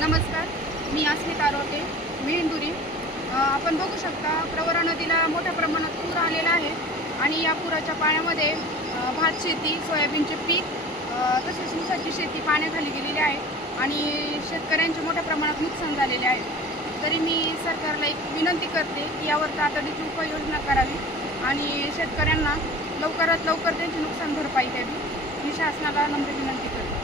नमस्कार मी अस्मिता रोटे मेंदुरी आपण बघू शकता प्रवरा नदीला मोठ्या प्रमाणात पूर आलेला आहे आणि या पुराच्या पाण्यामध्ये भात शेती सोयाबीनचे पीक तसेच ऊसाची शेती पाण्याखाली गेलेली आहे आणि शेतकऱ्यांचे मोठ्या प्रमाणात नुकसान झालेले आहे. तरी मी सरकारला एक विनंती करते की यावर तातडीची उपाययोजना करावी आणि शेतकऱ्यांना लवकरात लवकर त्यांची नुकसान भरपाई द्यावी. मी शासनाला नम्र विनंती करते.